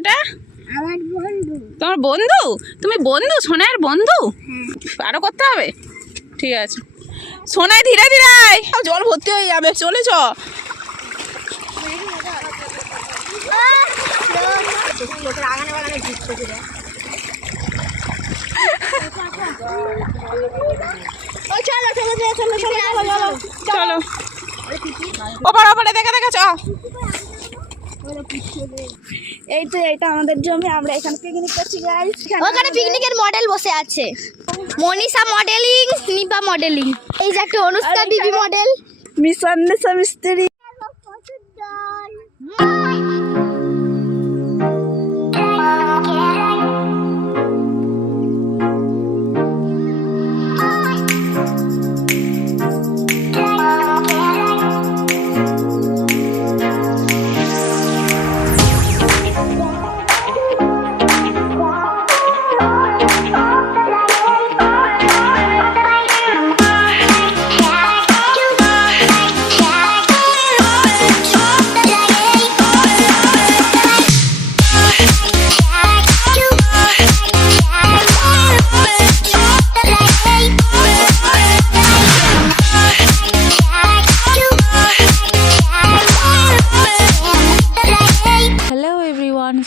এটা? আমার বন্ধু। তোমার বন্ধু? তুমি বন্ধু, সোনার বন্ধু? আরো করতে হবে, ঠিক আছে। সোনায় ধীরে ধীরে আয়, জল ভর্তি হয়ে যাবে, চলে চ। চলো ওপরে ওপরে দেখে দেখে চ। এই তো এটা আমাদের জমি, আমরা এখানে পিকনিক করছি গাইস। ওখানে পিকনিকের মডেল বসে আছে, মনীষা মডেলিং, নিপা মডেলিং, এই যে একটা অনুষ্কা দিদি মডেল, মিশান্নেশা মিস্ত্রি।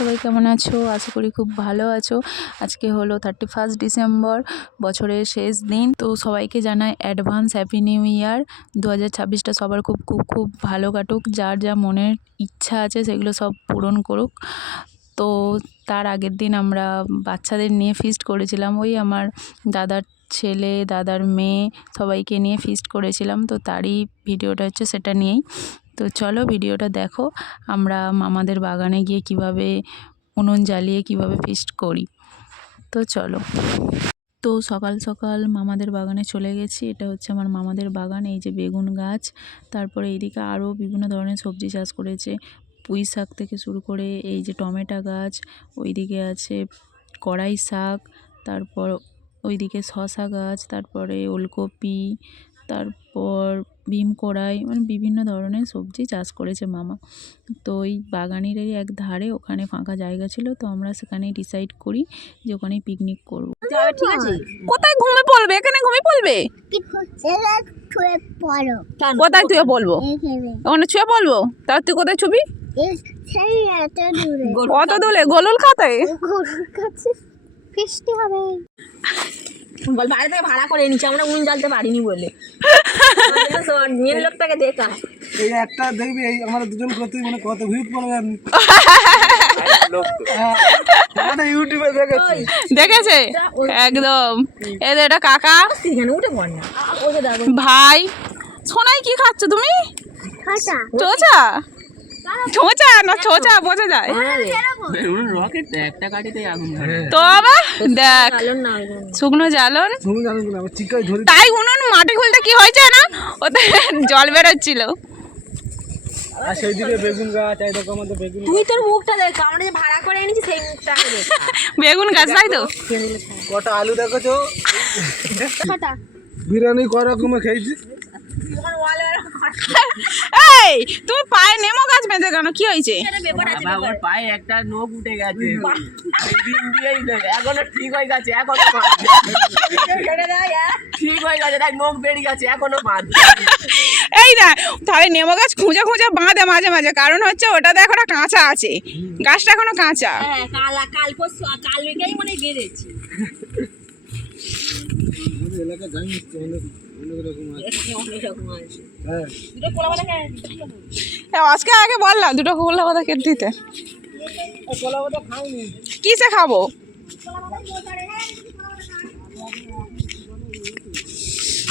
সবাই কেমন আছো? আশা করি খুব ভালো আছো। আজকে হলো 31 ডিসেম্বর, বছরের শেষ দিন। তো সবাইকে জানাই অ্যাডভান্স হ্যাপি নিউ ইয়ার। 2026টা সবার খুব খুব খুব ভালো কাটুক, যার যা মনের ইচ্ছা আছে সেগুলো সব পূরণ করুক। তো তার আগের দিন আমরা বাচ্চাদের নিয়ে ফিস্ট করেছিলাম, ওই আমার দাদার ছেলে, দাদার মেয়ে, সবাইকে নিয়ে ফিস্ট করেছিলাম। তো তারই ভিডিওটা হচ্ছে, সেটা নিয়েই। তো চলো ভিডিওটা দেখো, আমরা মামাদের বাগানে গিয়ে কিভাবে উনুন জ্বালিয়ে কিভাবে ফিস্ট করি। তো চলো। তো সকাল সকাল মামাদের বাগানে চলে গেছি। এটা হচ্ছে আমার মামাদের বাগান। এই যে বেগুন গাছ, তারপরে এইদিকে আরও বিভিন্ন ধরনের সবজি চাষ করেছে, পুঁই শাক থেকে শুরু করে এই যে টমেটো গাছ, ওইদিকে আছে কড়াই শাক, তারপর ওইদিকে শসা গাছ, তারপরে ওলকপি, তারপর বিম কড়াই, মানে বিভিন্ন ধরনের সবজি চাষ করেছে মামা। তো ওই বাগানেরই এক ধারে ওখানে ফাঁকা জায়গা ছিল, তো আমরা সেখানেই ডিসাইড করি যে ওখানেই পিকনিক করবো। ঠিক আছে, কোথায় ঘুমিয়ে পড়বে? এখানে ঘুমিয়ে পড়বে? কোথায় তুই বলবো? ওখানে ছুঁয়ে বলবো? তার তুই কোথায় ছুবি? কত দূরে? গোলুল খাতায় ফিস্টি হবে। বল বাইরে থেকে ভাড়া করে নিচ্ছি, আমরা উনুন জ্বালতে পারিনি বলে। মেন লোকটাকে দেখা, এই একটা দেখবি, এই আমরা দুজন করতে মানে কত ভিউ পড়বে আমি ইউটিউবে দেখেছি, দেখেছে একদম। এই এটা কাকা, উঠে পড় না ভাই। সোনাই কি খাচ্ছ তুমি? চোচা? ছোচা না ছোচা বোঝা যায় তো। আবার দেখ শুকনো জ্বালন, তাই উনুন মাটি খুলতে কি হয়েছে না, ওতে জল বেরোচ্ছিল। আর সেইদিকে বেগুন গাছ, এই দেখো আমাদের বেগুন। তুই তোর মুখটা দেখ, আমরা যে ভাড়া করে এনেছি সেই মুখটা দেখ। বেগুন গাছ, তাই তো? কটা আলু দেখেছো? বিরিয়ানি কয় রকমের খেয়েছি। এই তুমি পায়ে নেমো গাছ বেঁধে কেন, কি হয়েছে? ওর পায়ে একটা নখ উঠে গেছে, এখনো ঠিক হয়ে গেছে, এখনো ঠিক হয়ে গেছে, তাই নখ বেরিয়ে গেছে, এখনো বাঁধ। এই না, তাহলে নেমো গাছ খুঁজে খুঁজে বাঁধে মাঝে মাঝে, কারণ হচ্ছে ওটাতে এখনো কাঁচা আছে, গাছটা এখনো কাঁচা। কাল পরশু কাল বেগেই মনে বেড়েছি। এলাকা জানিস তো আজকে আগে বললাম দুটো কলা পাতা কেটে দিতে। কিসে খাবো?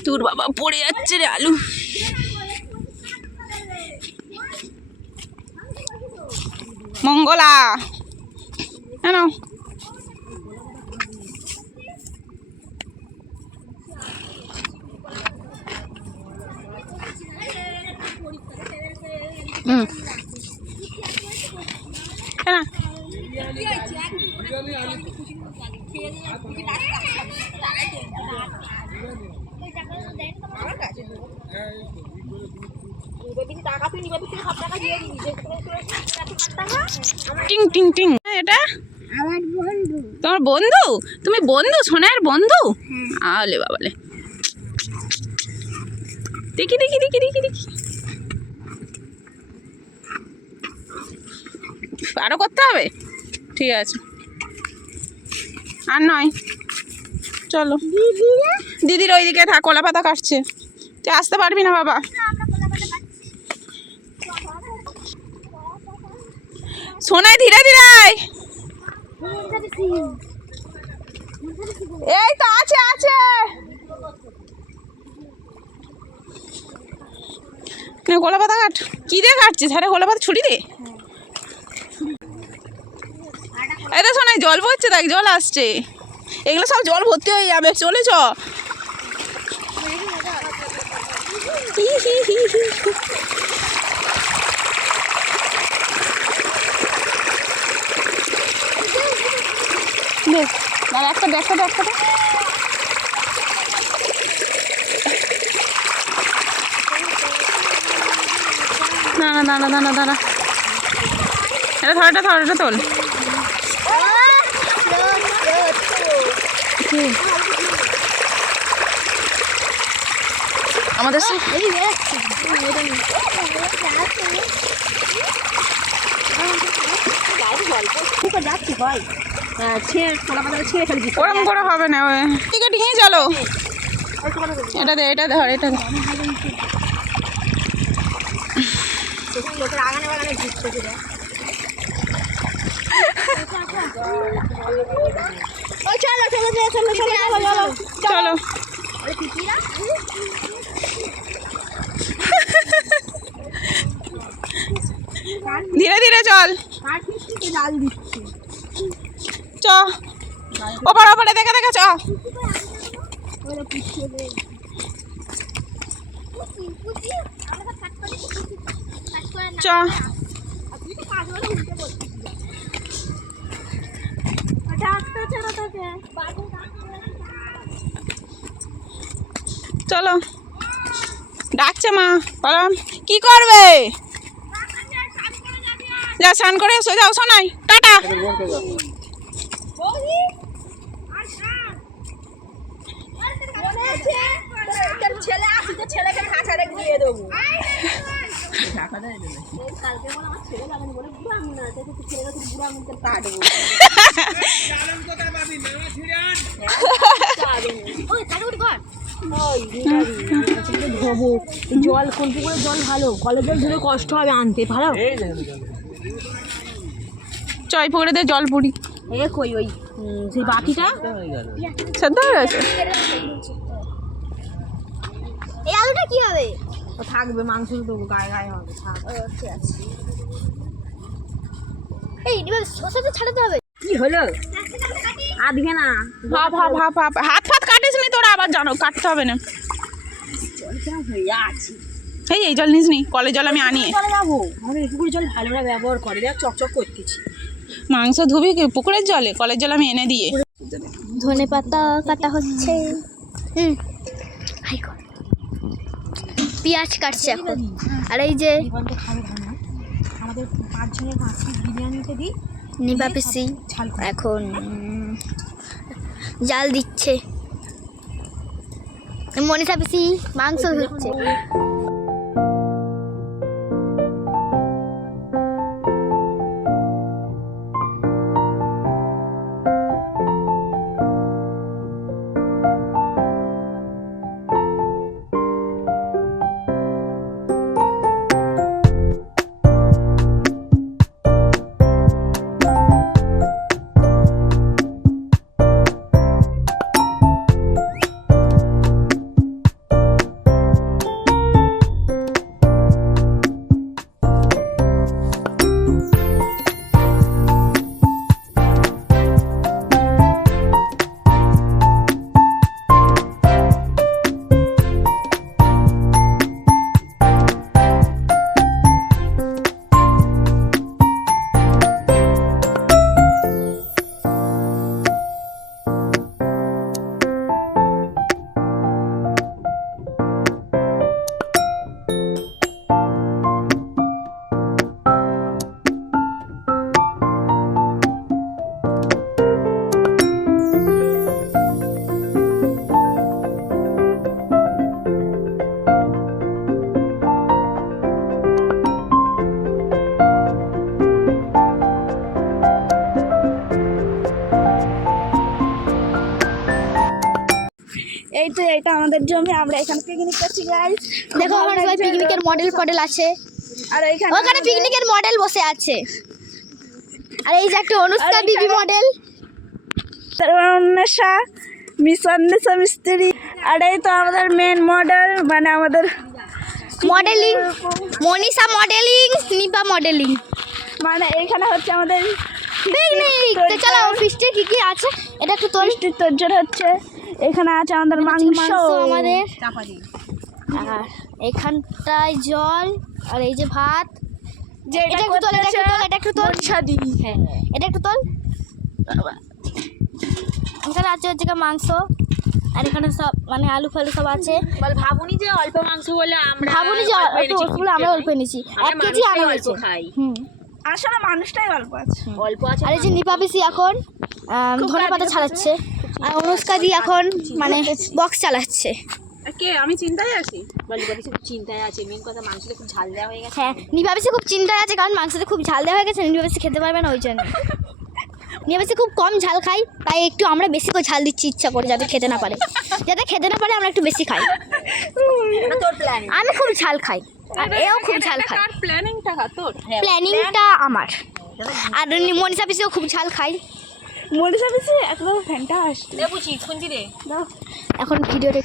তোর বাবা পড়ে যাচ্ছে রে আলু। মঙ্গলা কেন? টিং টিং টিং, এটা? আমার বন্ধু। তোমার বন্ধু? তুমি বন্ধু, সোনার বন্ধু? আলে বাবালে, দেখি দেখি দেখি দেখি দেখি, আরো করতে হবে? ঠিক আছে, আর নয়, চলো। দিদির ওইদিকে থাক, কলা পাতা কাটছে, তুই আসতে পারবি না বাবা। সোনাই ধীরে ধীরে আয়। এই তো আছে আছে, কলা পাতা কাট। কি দিয়ে কাটছিস? হ্যাঁ কলা পাতা ছুরি দে। এই তো সোনাই জল পড়ছে, দেখ জল আসছে, এগুলো সব জল ভর্তি হয়ে যাবে, চলে চ। একটা দেখা দেখা, না না দাঁড়া দাঁড়া দাঁড়া, এটা ধর, এটা ধর, এটা তোল। আমাদের ওরম করে হবে না, ঠিক আছে নিয়ে চলো। এটা দে, এটা ধর, এটা ধর। চলো ধীরে ধীরে চল, চ ওপরে ওপরে দেখে দেখে চ। চ চলো, ডাকছে মা, বললাম কি করবে? যা স্নান করে এসো, যাও শোনাই, টাটা। ছেলেকে খাঁচারে দিয়ে দেবো। জল কোন পুকুরের জল ভালো, কলের জল ধরে কষ্ট হবে আনতে, ভালো। চয় পুকুরে দিয়ে জল পুড়ি, এ কই ওই সেই বাটিটা সেদ্ধ হয়ে গেছে। এই আলুটা কি হবে? ও থাকবে, মাংস তো গায়ে গায়ে হবে, থাক। ঠিক আছে। এই এবার শসা তো ছাড়াতে হবে। কি হলো? আধগে না, ভাপ ভাপ ভাপ ভাপ, হাত ফাত কাটিস নি তোরা? আবার জানো কাটতে হবে না। জল কেমন হয়ে আছে। এই জল নিস নি, কলের জল আমি আনি। চলে যাবো, আমাদের পুকুরের জল ভালোরা ব্যবহার করে, দেখ চকচক করতেছি। মাংস ধুবি কি পুকুরের জলে? কলের জল আমি এনে দিয়ে। ধনে পাতা কাটা হচ্ছে, পেঁয়াজ কাটছে এখন। আর এই যে জীবনটা খাবে ধান, আমাদের 5 জনের মাছি বিরিয়ানিতে দিই। নিপা পিসি এখন জাল দিচ্ছে, মনীষা পিসি মাংস ধুচ্ছে। তো এটা আমাদের জমি, আমরা এখানে পিকনিক করছি গাইস। দেখো ওখানে সবাই পিকনিকের মডেল আছে, আর ওখানে পিকনিকের মডেল বসে আছে। আর এই যে একটা অনুষ্কা বিবি মডেল, তরুণেশা মিশন্নেশা মিস্ত্রি। আর এই তো আমাদের মেন মডেল, মানে আমাদের modelling Manisha modelling, Nipa modelling. মানে এইখানে হচ্ছে আমাদের পিকনিক। তো চলো ফিস্টে কি কি আছে এটা একটু তোর হচ্ছে। এখানে আছে আমাদের মাংস আমাদের, আর এখানটায় জল, আর এই যে ভাত। এটা একটু তোল, এটা একটু তোল, হ্যাঁ এটা একটু তোল। এখানে আছে হচ্ছে মাংস, আর এখানে সব মানে আলু ফালু সব আছে। ভাবুনি যে অল্প মাংস বলে আমরা ভাবুনি যে আমরা অল্প এনেছি, 1 কেজি আনা হয়েছে। আসলে মানুষটাই অল্প আছে। আর এই যে নিপা পিসি এখন ধনেপাতা ছাড়াচ্ছে, আর অনুষ্কা দি এখন মানে বক্স চালাচ্ছে। কে আমি চিন্তায় আছি, খুব চিন্তায় আছে। মেন কথা মাংসতে খুব ঝাল দেওয়া হয়ে গেছে। হ্যাঁ নিপা পিসি খুব চিন্তায় আছে, কারণ মাংসতে খুব ঝাল দেওয়া হয়ে গেছে। নিপা পিসি খেতে পারবে না, ওই জন্য। নিপা পিসি খুব কম ঝাল খাই, তাই একটু আমরা বেশি করে ঝাল দিচ্ছি ইচ্ছা করে, যাতে খেতে না পারে। আমরা একটু বেশি খাই। আমি খুব ঝাল খাই, আর এও খুব ঝাল খায়। প্ল্যানিংটা আমার। আর মনীষা পিসিও খুব ঝাল খায়। মনীষা পিসি একদম ফ্যানটা আসছে এখন ভিডিওটা।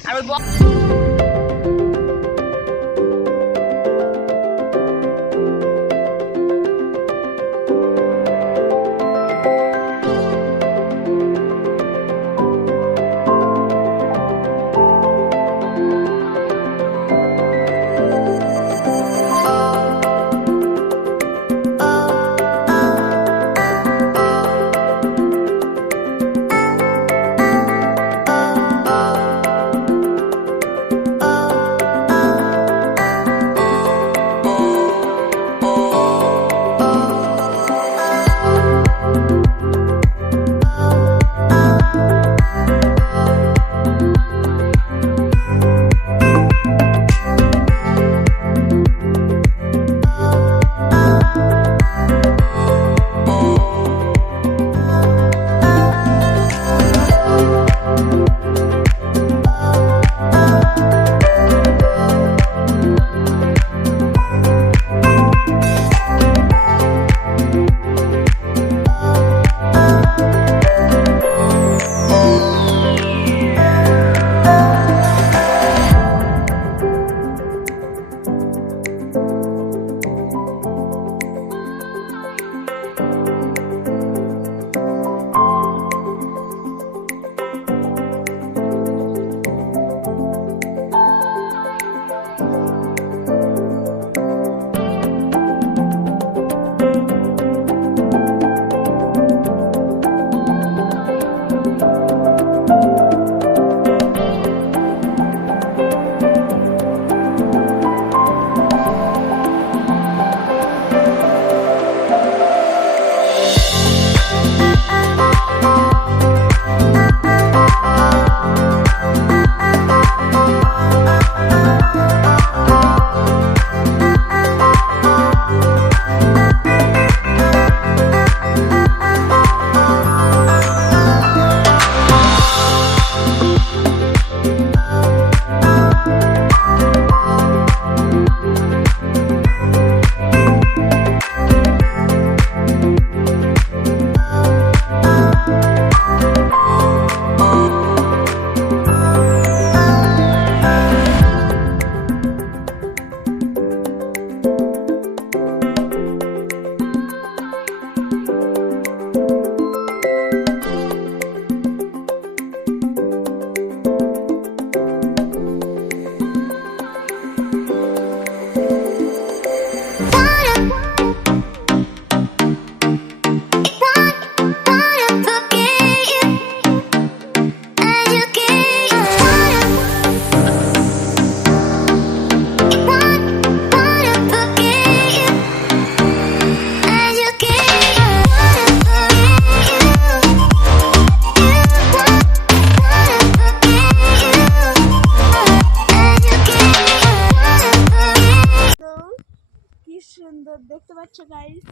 সুন্দর দেখতে পাচ্ছ গাইস,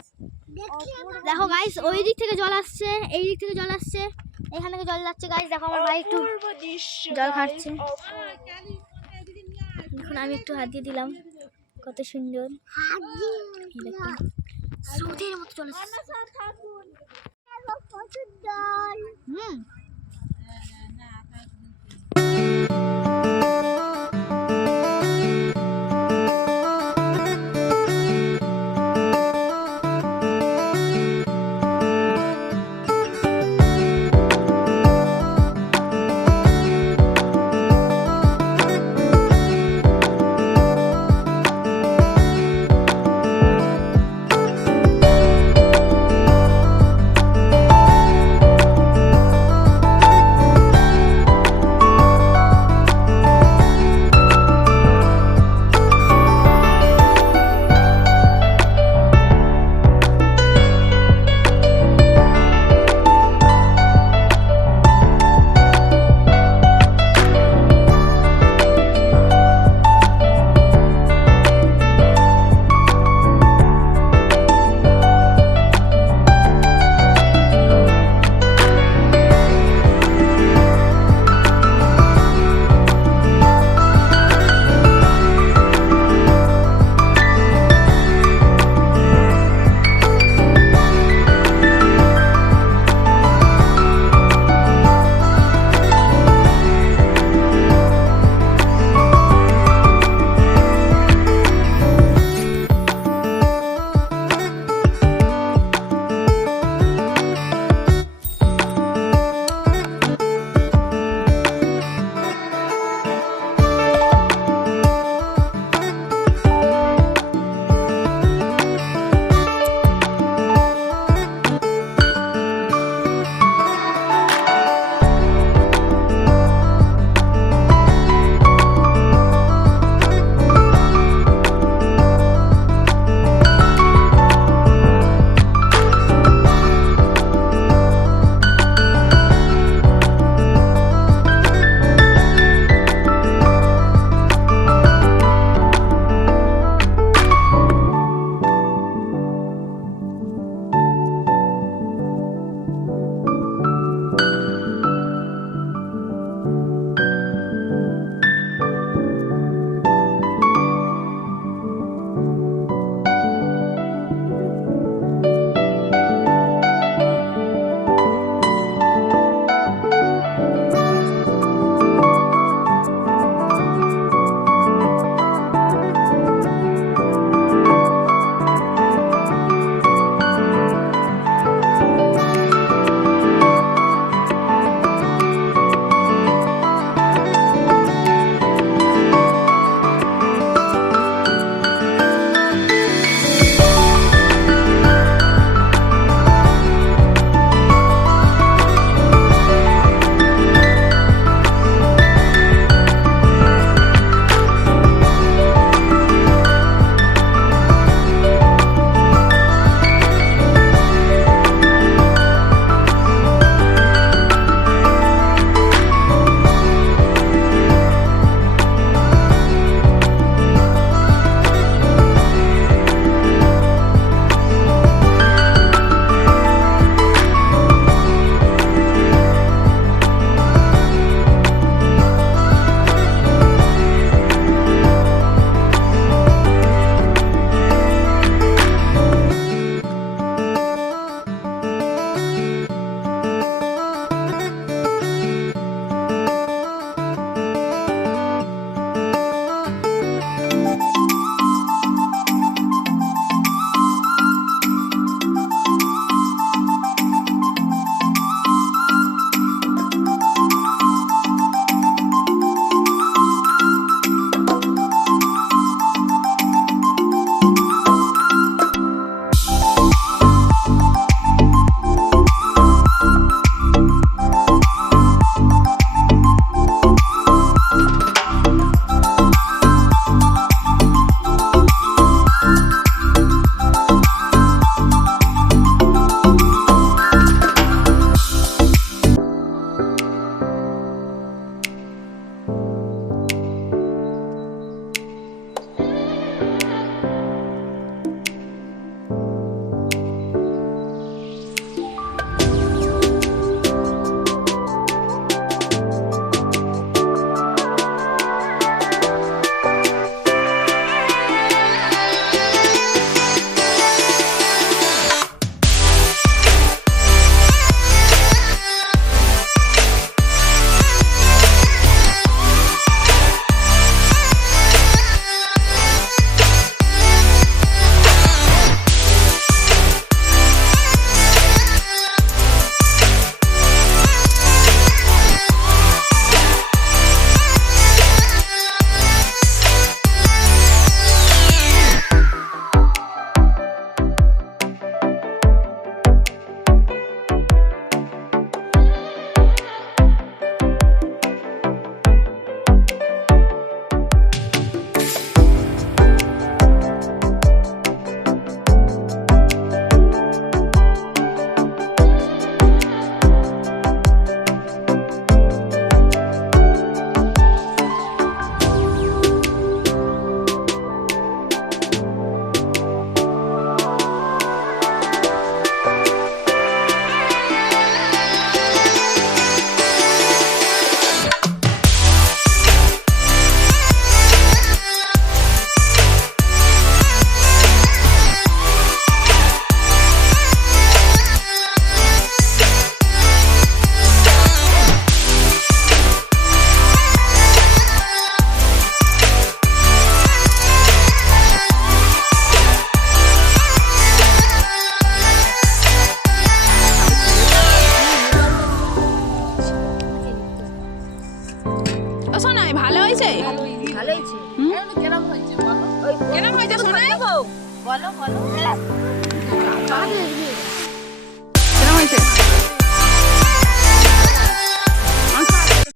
অপূর্ব দেখো গাইস, ওই দিক থেকে জল আসছে, এই দিক থেকে জল আসছে, এখান থেকে জল যাচ্ছে গাইস। দেখো আমার ভাই একটু জল খাচ্ছে। এখন আমি একটু হাত দিয়ে দিলাম, কত সুন্দর স্রোতের মতো চলে হুম। সোনাই ভালো হয়েছে? ভালো হয়েছে। কেরম হয়েছে সোনাই? বলো বলো।